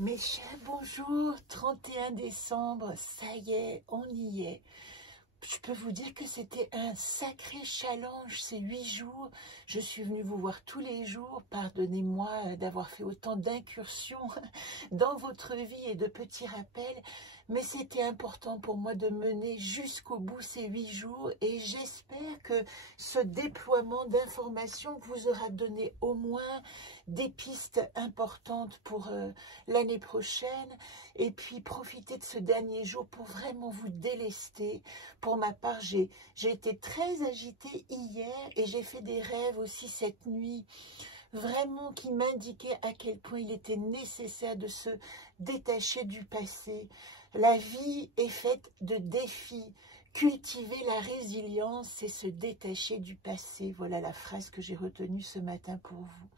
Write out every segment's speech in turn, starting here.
Mes chers, bonjour, 31 décembre, ça y est, on y est. Je peux vous dire que c'était un sacré challenge ces 8 jours. Je suis venue vous voir tous les jours. Pardonnez-moi d'avoir fait autant d'incursions dans votre vie et de petits rappels. Mais c'était important pour moi de mener jusqu'au bout ces 8 jours. Et j'espère que ce déploiement d'informations vous aura donné au moins des pistes importantes pour l'année prochaine. Et puis profitez de ce dernier jour pour vraiment vous délester. Pour ma part, j'ai été très agitée hier et j'ai fait des rêves aussi cette nuit, vraiment qui m'indiquaient à quel point il était nécessaire de se détacher du passé. La vie est faite de défis. Cultiver la résilience, c'est se détacher du passé. Voilà la phrase que j'ai retenue ce matin pour vous.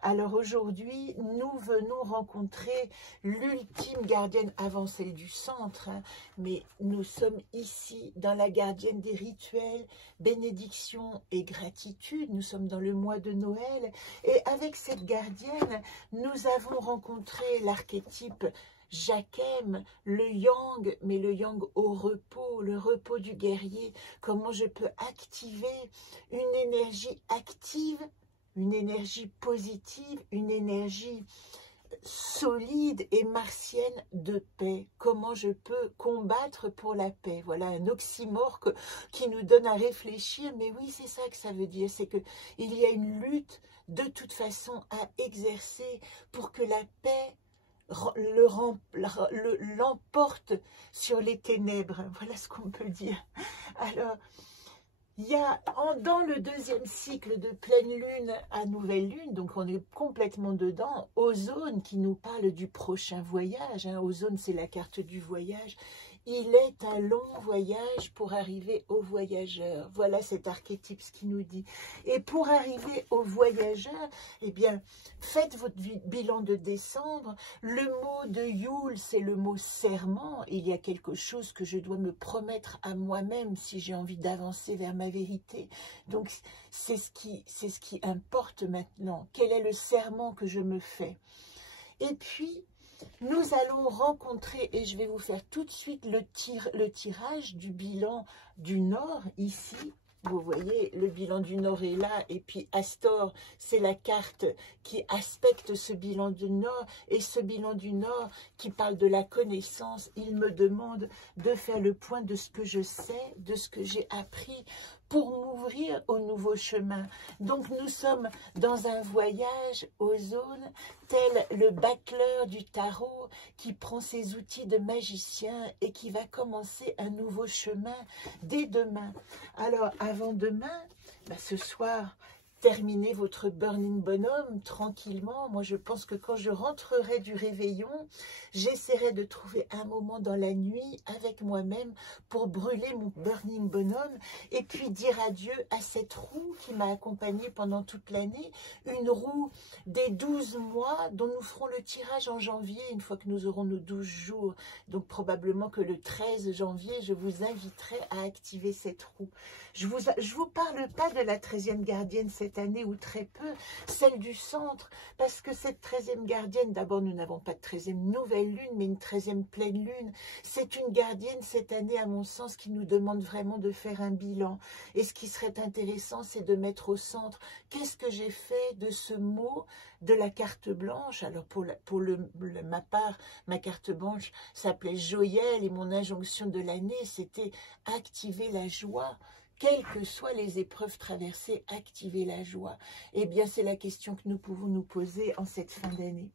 Alors aujourd'hui, nous venons rencontrer l'ultime gardienne avant celle du centre, hein, mais nous sommes ici dans la gardienne des rituels, bénédiction et gratitude. Nous sommes dans le mois de Noël et avec cette gardienne, nous avons rencontré l'archétype Jacquem, le yang, mais le yang au repos, le repos du guerrier. Comment je peux activer une énergie active, une énergie positive, une énergie solide et martienne de paix. Comment je peux combattre pour la paix? Voilà un oxymore qui nous donne à réfléchir. Mais oui, c'est ça que ça veut dire. C'est qu'il y a une lutte de toute façon à exercer pour que la paix l'emporte sur les ténèbres. Voilà ce qu'on peut dire. Alors, il y a dans le deuxième cycle de pleine lune à nouvelle lune, donc on est complètement dedans, Ozone qui nous parle du prochain voyage. Hein. Ozone, c'est la carte du voyage. Il est un long voyage pour arriver au voyageur. Voilà cet archétype ce qui nous dit. Et pour arriver au voyageur, eh bien, faites votre bilan de décembre. Le mot de Yule, c'est le mot serment. Il y a quelque chose que je dois me promettre à moi-même si j'ai envie d'avancer vers ma vérité. Donc, c'est ce qui importe maintenant. Quel est le serment que je me fais? Et puis, nous allons rencontrer, et je vais vous faire tout de suite le tirage du bilan du Nord, ici. Vous voyez, le bilan du Nord est là, et puis Astor, c'est la carte qui aspecte ce bilan du Nord, et ce bilan du Nord qui parle de la connaissance, il me demande de faire le point de ce que je sais, de ce que j'ai appris, pour m'ouvrir au nouveau chemin. Donc nous sommes dans un voyage Ozone, tel le battleur du tarot qui prend ses outils de magicien et qui va commencer un nouveau chemin dès demain. Alors avant demain, ce soir, terminez votre Burning Bonhomme tranquillement. Moi, je pense que quand je rentrerai du réveillon, j'essaierai de trouver un moment dans la nuit avec moi-même pour brûler mon Burning Bonhomme et puis dire adieu à cette roue qui m'a accompagnée pendant toute l'année, une roue des 12 mois dont nous ferons le tirage en janvier, une fois que nous aurons nos 12 jours. Donc, probablement que le 13 janvier, je vous inviterai à activer cette roue. Je vous parle pas de la 13e gardienne cette année, ou très peu, celle du centre, parce que cette 13e gardienne, d'abord nous n'avons pas de 13e nouvelle lune, mais une 13e pleine lune. C'est une gardienne cette année, à mon sens, qui nous demande vraiment de faire un bilan. Et ce qui serait intéressant, c'est de mettre au centre, qu'est-ce que j'ai fait de ce mot de la carte blanche? Alors pour ma part, ma carte blanche s'appelait Joyelle, et mon injonction de l'année, c'était activer la joie. Quelles que soient les épreuves traversées, activer la joie. Eh bien, c'est la question que nous pouvons nous poser en cette fin d'année.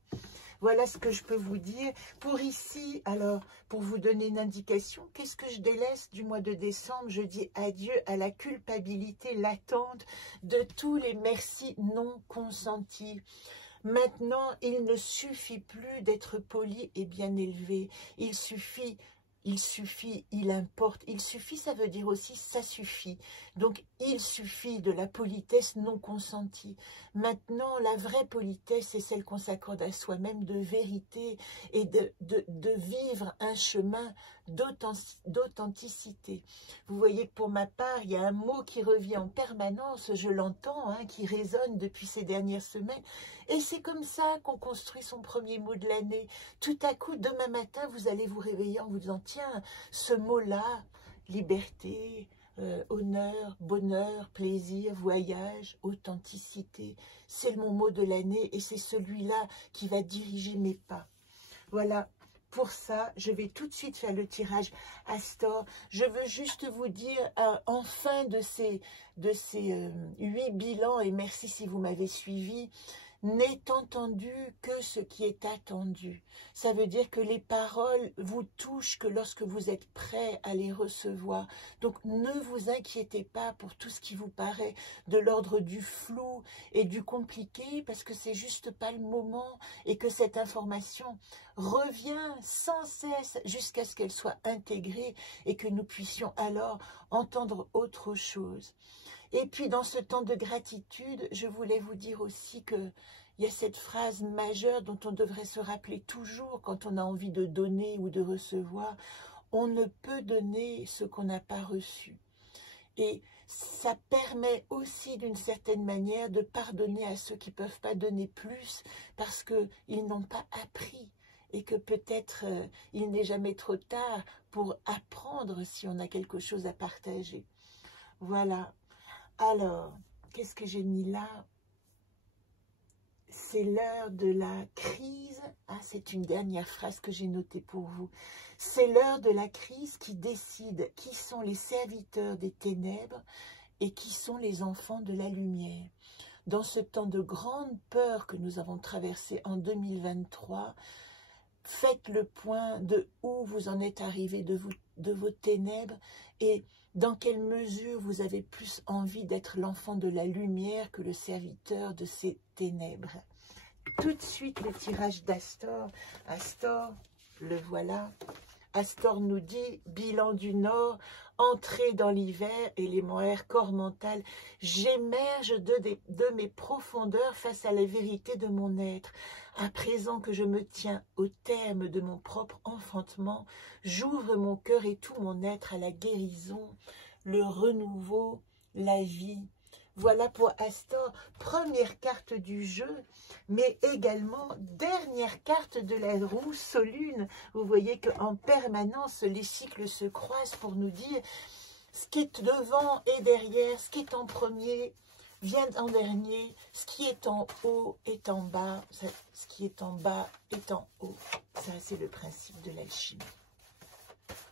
Voilà ce que je peux vous dire. Pour ici, alors, pour vous donner une indication, qu'est-ce que je délaisse du mois de décembre? Je dis adieu à la culpabilité latente de tous les merci non consentis. Maintenant, il ne suffit plus d'être poli et bien élevé. Il suffit, il importe. Il suffit, ça veut dire aussi ça suffit. Donc, il suffit de la politesse non consentie. Maintenant, la vraie politesse, c'est celle qu'on s'accorde à soi-même de vérité et de vivre un chemin d'authenticité. Vous voyez que pour ma part, il y a un mot qui revient en permanence, je l'entends, hein, qui résonne depuis ces dernières semaines. Et c'est comme ça qu'on construit son premier mot de l'année. Tout à coup, demain matin, vous allez vous réveiller en vous disant, tiens, ce mot-là, liberté, honneur, bonheur, plaisir, voyage, authenticité, c'est mon mot de l'année et c'est celui-là qui va diriger mes pas. Voilà, pour ça, je vais tout de suite faire le tirage Astor. Je veux juste vous dire, en fin de ces 8 bilans, et merci si vous m'avez suivi, n'est entendu que ce qui est attendu. Ça veut dire que les paroles vous touchent que lorsque vous êtes prêt à les recevoir. Donc ne vous inquiétez pas pour tout ce qui vous paraît de l'ordre du flou et du compliqué, parce que c'est juste pas le moment et que cette information revient sans cesse jusqu'à ce qu'elle soit intégrée et que nous puissions alors entendre autre chose. Et puis, dans ce temps de gratitude, je voulais vous dire aussi qu'il y a cette phrase majeure dont on devrait se rappeler toujours quand on a envie de donner ou de recevoir. On ne peut donner ce qu'on n'a pas reçu. Et ça permet aussi, d'une certaine manière, de pardonner à ceux qui ne peuvent pas donner plus parce qu'ils n'ont pas appris. Et que peut-être il n'est jamais trop tard pour apprendre si on a quelque chose à partager. Voilà. Alors, qu'est-ce que j'ai mis là? C'est l'heure de la crise. Ah, c'est une dernière phrase que j'ai notée pour vous. C'est l'heure de la crise qui décide qui sont les serviteurs des ténèbres et qui sont les enfants de la lumière. Dans ce temps de grande peur que nous avons traversé en 2023, faites le point de où vous en êtes arrivé de vos ténèbres et dans quelle mesure vous avez plus envie d'être l'enfant de la lumière que le serviteur de ces ténèbres. Tout de suite, le tirage d'Astor. Astor, le voilà. Astor nous dit, bilan du Nord, entrée dans l'hiver, élément air, corps mental, j'émerge de mes profondeurs face à la vérité de mon être. À présent que je me tiens au terme de mon propre enfantement, j'ouvre mon cœur et tout mon être à la guérison, le renouveau, la vie. Voilà pour Astor, première carte du jeu, mais également dernière carte de la roue Solune. Vous voyez qu'en permanence, les cycles se croisent pour nous dire ce qui est devant et derrière, ce qui est en premier vient en dernier, ce qui est en haut est en bas, ce qui est en bas est en haut. Ça, c'est le principe de l'alchimie.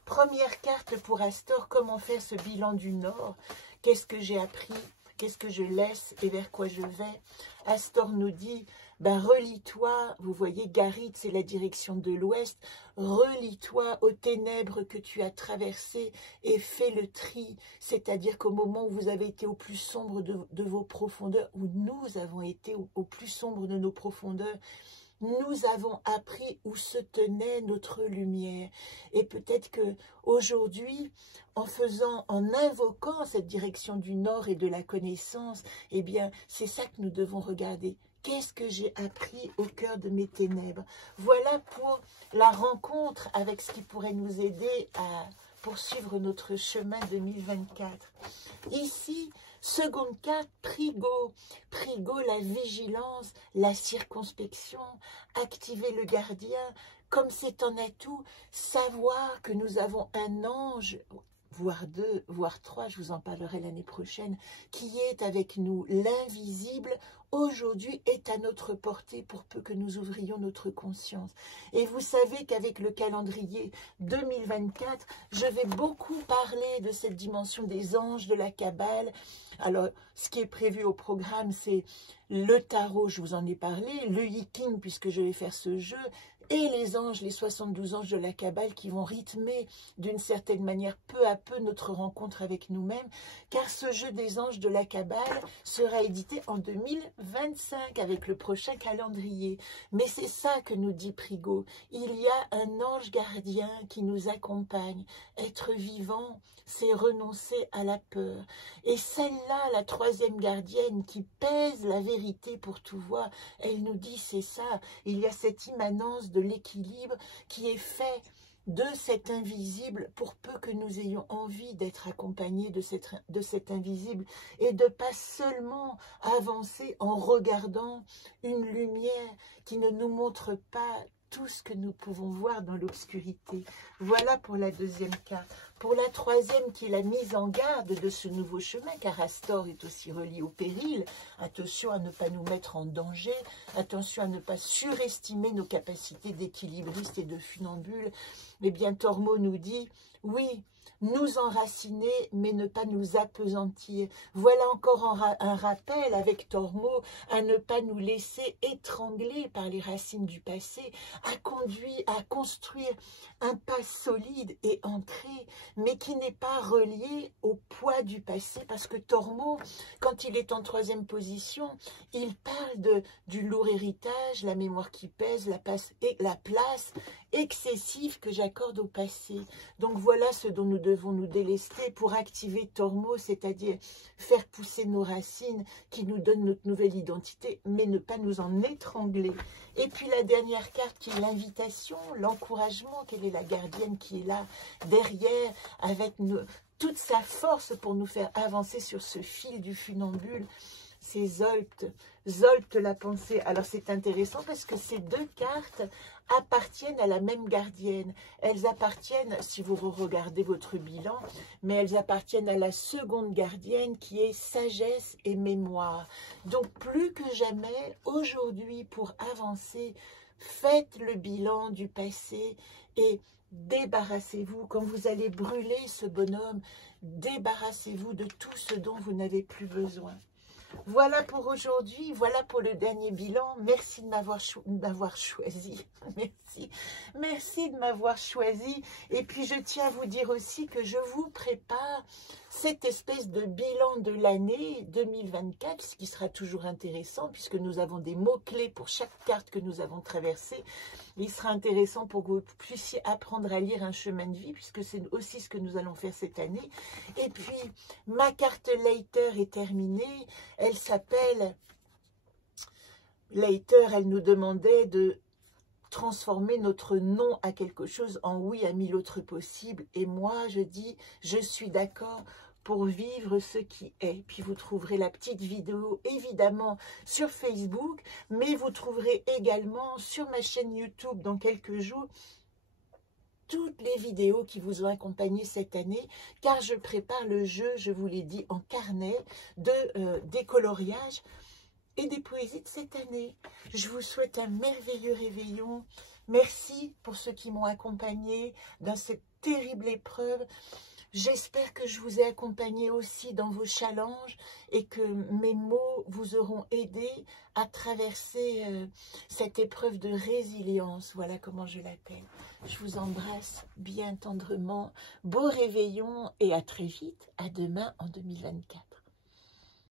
Première carte pour Astor, comment faire ce bilan du Nord? Qu'est-ce que j'ai appris? Qu'est-ce que je laisse et vers quoi je vais? Astor nous dit, relie-toi, vous voyez, Garit, c'est la direction de l'ouest, relie-toi aux ténèbres que tu as traversées et fais le tri, c'est-à-dire qu'au moment où vous avez été au plus sombre de vos profondeurs, où nous avons été au plus sombre de nos profondeurs, nous avons appris où se tenait notre lumière. Et peut-être que aujourd'hui, en invoquant cette direction du Nord et de la connaissance, eh bien, c'est ça que nous devons regarder. Qu'est-ce que j'ai appris au cœur de mes ténèbres? Voilà pour la rencontre avec ce qui pourrait nous aider à poursuivre notre chemin 2024. Ici, seconde carte, Prigo. Prigo, la vigilance, la circonspection, activer le gardien, comme c'est en atout, savoir que nous avons un ange, voire 2, voire 3, je vous en parlerai l'année prochaine, qui est avec nous. L'invisible, aujourd'hui, est à notre portée pour peu que nous ouvrions notre conscience. Et vous savez qu'avec le calendrier 2024, je vais beaucoup parler de cette dimension des anges, de la Kabbale. Alors, ce qui est prévu au programme, c'est le tarot, je vous en ai parlé, le Yiking, puisque je vais faire ce jeu, et les anges, les 72 anges de la Kabbale qui vont rythmer d'une certaine manière peu à peu notre rencontre avec nous-mêmes, car ce jeu des anges de la Kabbale sera édité en 2025 avec le prochain calendrier. Mais c'est ça que nous dit Prigo, il y a un ange gardien qui nous accompagne. Être vivant, c'est renoncer à la peur. Et celle-là, la troisième gardienne qui pèse la vérité pour tout voir, elle nous dit c'est ça, il y a cette immanence de l'équilibre qui est fait de cet invisible, pour peu que nous ayons envie d'être accompagnés de cet invisible et de pas seulement avancer en regardant une lumière qui ne nous montre pas tout ce que nous pouvons voir dans l'obscurité. Voilà pour la deuxième carte. Pour la troisième, qui est la mise en garde de ce nouveau chemin, car Astor est aussi relié au péril. Attention à ne pas nous mettre en danger, attention à ne pas surestimer nos capacités d'équilibriste et de funambule. Eh bien, Tormo nous dit, oui, nous enraciner, mais ne pas nous appesantir. Voilà encore un rappel avec Tormo à ne pas nous laisser étrangler par les racines du passé, à construire un pas solide et ancré, mais qui n'est pas relié au poids du passé, parce que Tormo, quand il est en troisième position, il parle du lourd héritage, la mémoire qui pèse, la place excessive que j'accorde au passé. Donc voilà ce dont nous devons nous délester pour activer Tormo, c'est-à-dire faire pousser nos racines qui nous donnent notre nouvelle identité, mais ne pas nous en étrangler. Et puis la dernière carte qui est l'invitation, l'encouragement, quelle est la gardienne qui est là derrière avec toute sa force pour nous faire avancer sur ce fil du funambule. C'est Zolt la pensée. Alors c'est intéressant parce que ces deux cartes appartiennent à la même gardienne. Elles appartiennent, si vous regardez votre bilan, mais elles appartiennent à la seconde gardienne qui est sagesse et mémoire. Donc plus que jamais, aujourd'hui, pour avancer, faites le bilan du passé et débarrassez-vous. Quand vous allez brûler ce bonhomme, débarrassez-vous de tout ce dont vous n'avez plus besoin. Voilà pour aujourd'hui, voilà pour le dernier bilan. Merci de m'avoir choisi. Merci de m'avoir choisi. Et puis je tiens à vous dire aussi que je vous prépare cette espèce de bilan de l'année 2024, ce qui sera toujours intéressant puisque nous avons des mots-clés pour chaque carte que nous avons traversée. Il sera intéressant pour que vous puissiez apprendre à lire un chemin de vie, puisque c'est aussi ce que nous allons faire cette année. Et puis, ma carte Later est terminée. Elle s'appelle Later. Elle nous demandait de transformer notre non à quelque chose en oui à 1000 autres possibles. Et moi, je dis, je suis d'accord pour vivre ce qui est. Puis vous trouverez la petite vidéo évidemment sur Facebook, mais vous trouverez également sur ma chaîne YouTube dans quelques jours toutes les vidéos qui vous ont accompagné cette année, car je prépare le jeu, je vous l'ai dit, en carnet des coloriages et des poésies de cette année. Je vous souhaite un merveilleux réveillon. Merci pour ceux qui m'ont accompagné dans cette terrible épreuve. J'espère que je vous ai accompagné aussi dans vos challenges et que mes mots vous auront aidé à traverser cette épreuve de résilience. Voilà comment je l'appelle. Je vous embrasse bien tendrement. Beau réveillon et à très vite. À demain en 2024.